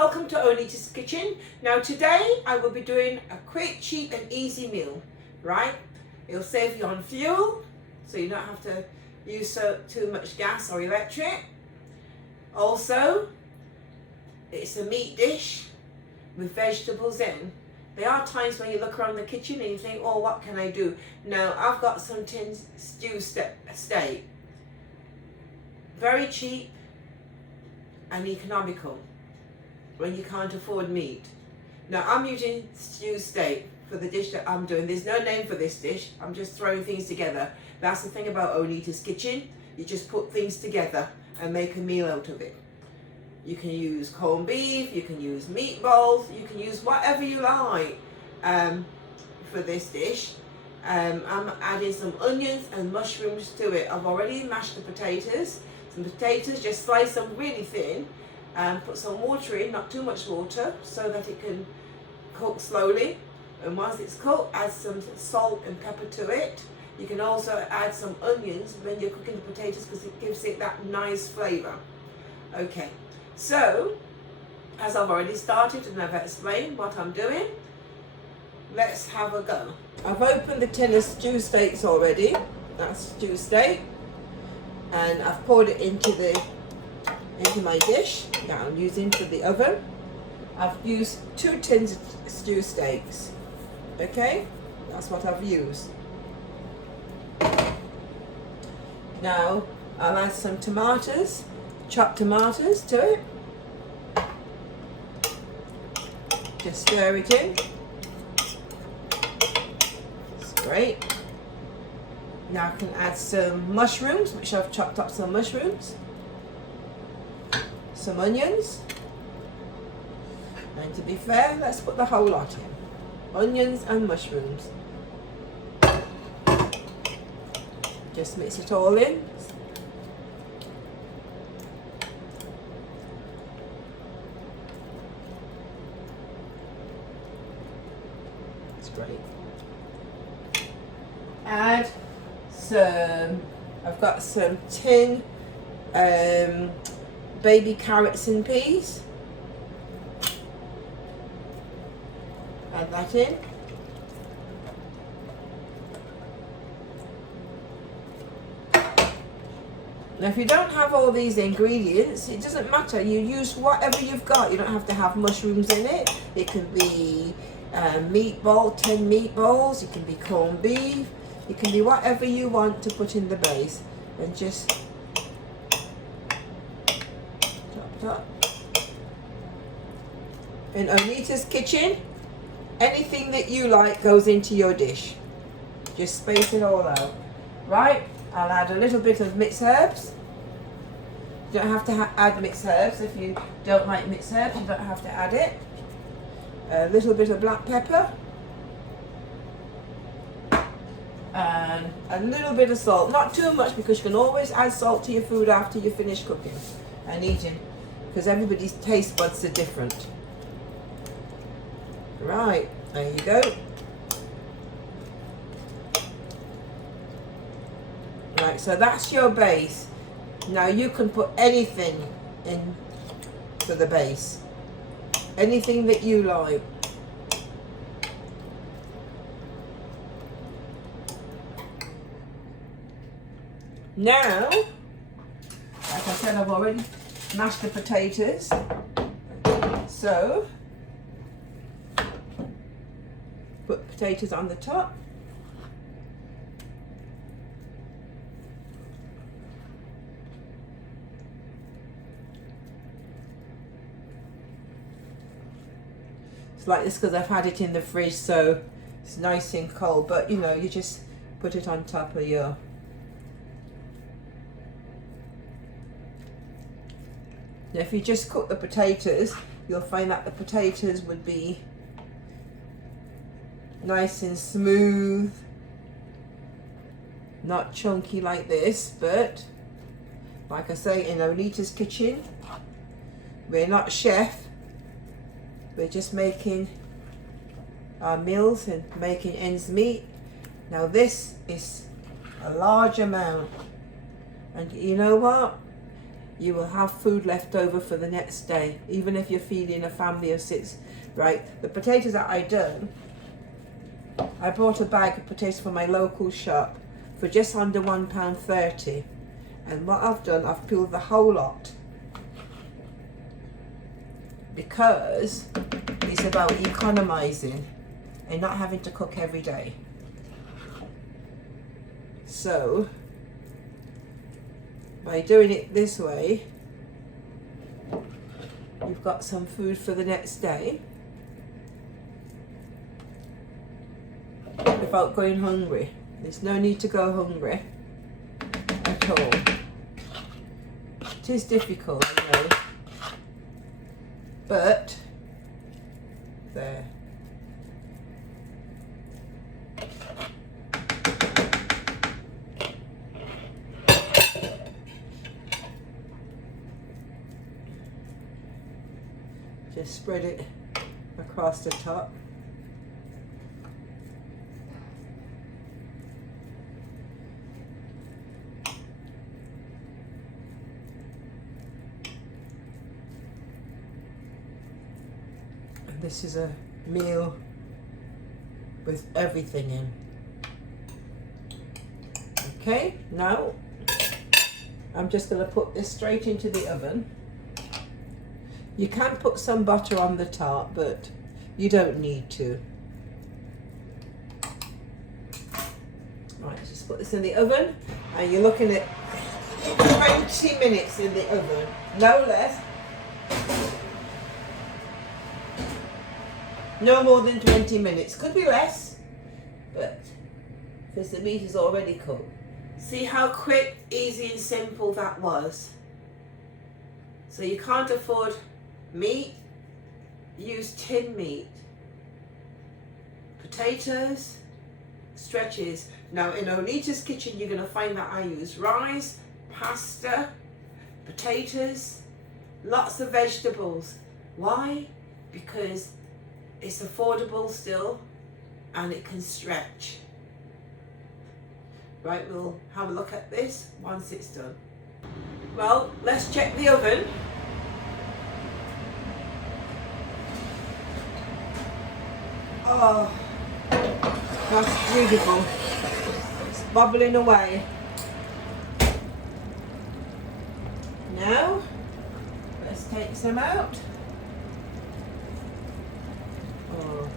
welcome to Onita's Kitchen. Now today I will be doing a quick, cheap and easy meal, right? It'll save you on fuel, so you don't have to use too much gas or electric. Also, it's a meat dish with vegetables in. There are times when you look around the kitchen and you think, oh, what can I do? Now, I've got some tin stew steak. Very cheap and economical when you can't afford meat. Now, I'm using stew steak for the dish that I'm doing. There's no name for this dish. I'm just throwing things together. That's the thing about Onita's Kitchen. You just put things together and make a meal out of it. You can use corned beef, you can use meatballs, you can use whatever you like for this dish. I'm adding some onions and mushrooms to it. I've already mashed the potatoes. Some potatoes, just slice them really thin and put some water in, not too much water, so that it can cook slowly. And once it's cooked, add some salt and pepper to it. You can also add some onions when you're cooking the potatoes because it gives it that nice flavour. Okay, so as I've already started and I've explained what I'm doing, let's have a go. I've opened the tin of stew steaks already. That's stew steak. And I've poured it into my dish that I'm using for the oven. I've used 2 tins of stew steaks. Okay, that's what I've used. Now I'll add some tomatoes, chopped tomatoes to it. Just stir it in. It's great. Now I can add some mushrooms, which I've chopped up some mushrooms, some onions, and to be fair, let's put the whole lot in. Onions and mushrooms. Just mix it all in. It's great. Add I've got some tin baby carrots and peas. Add that in. Now if you don't have all these ingredients, it doesn't matter. You use whatever you've got. You don't have to have mushrooms in it. It can be meatball, tin meatballs. It can be corned beef. It can be whatever you want to put in the base, and just chop. In Onita's Kitchen, anything that you like goes into your dish. Just space it all out. Right, I'll add a little bit of mixed herbs. You don't have to add mixed herbs. If you don't like mixed herbs, you don't have to add it. A little bit of black pepper. And a little bit of salt, not too much, because you can always add salt to your food after you finish cooking and eating, because everybody's taste buds are different. Right, there you go. Right, so that's your base. Now you can put anything in for the base, anything that you like. Now, like I said, I've already mashed the potatoes, so put potatoes on the top. It's like this because I've had it in the fridge, so it's nice and cold, but you know, you just put it on top of your Now if you just cook the potatoes, you'll find that the potatoes would be nice and smooth, not chunky like this, but like I say, in Onita's Kitchen, we're not chef, we're just making our meals and making ends meet. Now this is a large amount, and you know what? you will have food left over for the next day, even if you're feeding a family of 6, right? The potatoes that I done, I bought a bag of potatoes from my local shop for just under £1.30, and what I've done, I've peeled the whole lot because it's about economizing and not having to cook every day. So by doing it this way, you've got some food for the next day without going hungry. There's no need to go hungry at all. It is difficult, I know, but there. Just spread it across the top. And this is a meal with everything in. Okay, now I'm just going to put this straight into the oven. You can put some butter on the top, but you don't need to. Right, just put this in the oven, and you're looking at 20 minutes in the oven, no less. No more than 20 minutes. Could be less, but because the meat is already cooked. See how quick, easy and simple that was? So you can't afford meat, use tin meat. Potatoes, stretches. Now in Onita's kitchen you're going to find that I use rice, pasta, potatoes, lots of vegetables. Why? Because it's affordable still and it can stretch. Right, we'll have a look at this once it's done. Well, let's check the oven. Oh, that's beautiful. It's bubbling away. Now, let's take some out. Oh.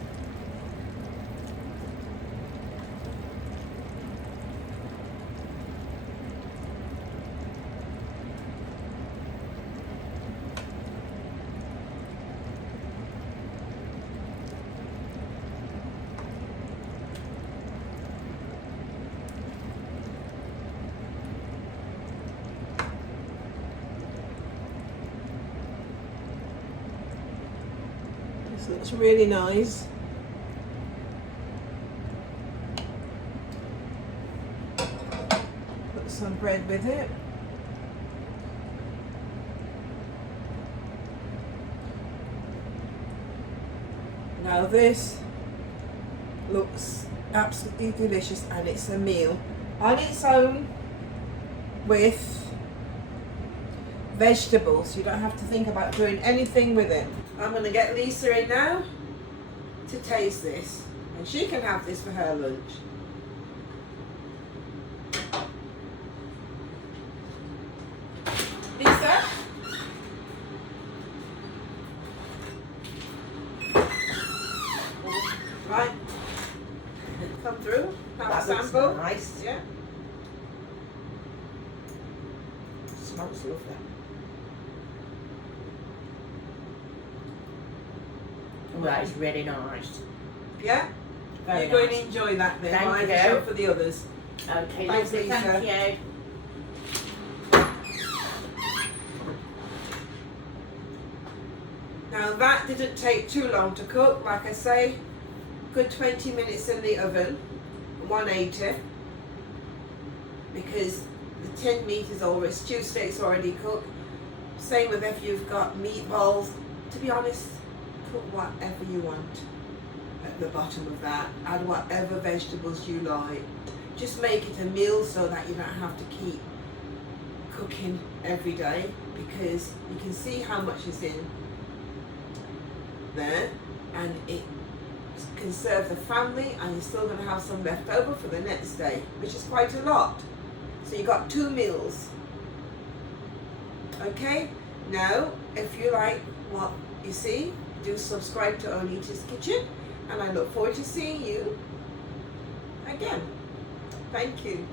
This looks really nice. Put some bread with it. Now this looks absolutely delicious, and it's a meal on its own with vegetables. You don't have to think about doing anything with it. I'm going to get Lisa in now to taste this, and she can have this for her lunch. Lisa? Right. Come through. Have a sample. Nice. Yeah. Smells lovely. Oh, that is really nice. Yeah? Very You're going nice. to enjoy that then. Thank while I you. show for the others. Okay, Thanks, lovely, Lisa. thank you. Now that didn't take too long to cook, like I say, good 20 minutes in the oven, 180, because the tinned meat is already, stew steak's already cooked. Same with if you've got meatballs. To be honest, put whatever you want at the bottom of that. Add whatever vegetables you like. Just make it a meal so that you don't have to keep cooking every day, because you can see how much is in there, and it can serve the family, and you're still going to have some left over for the next day, which is quite a lot. So you got 2 meals. Okay, now if you like what you see, do subscribe to Onita's Kitchen, and I look forward to seeing you again. Thank you.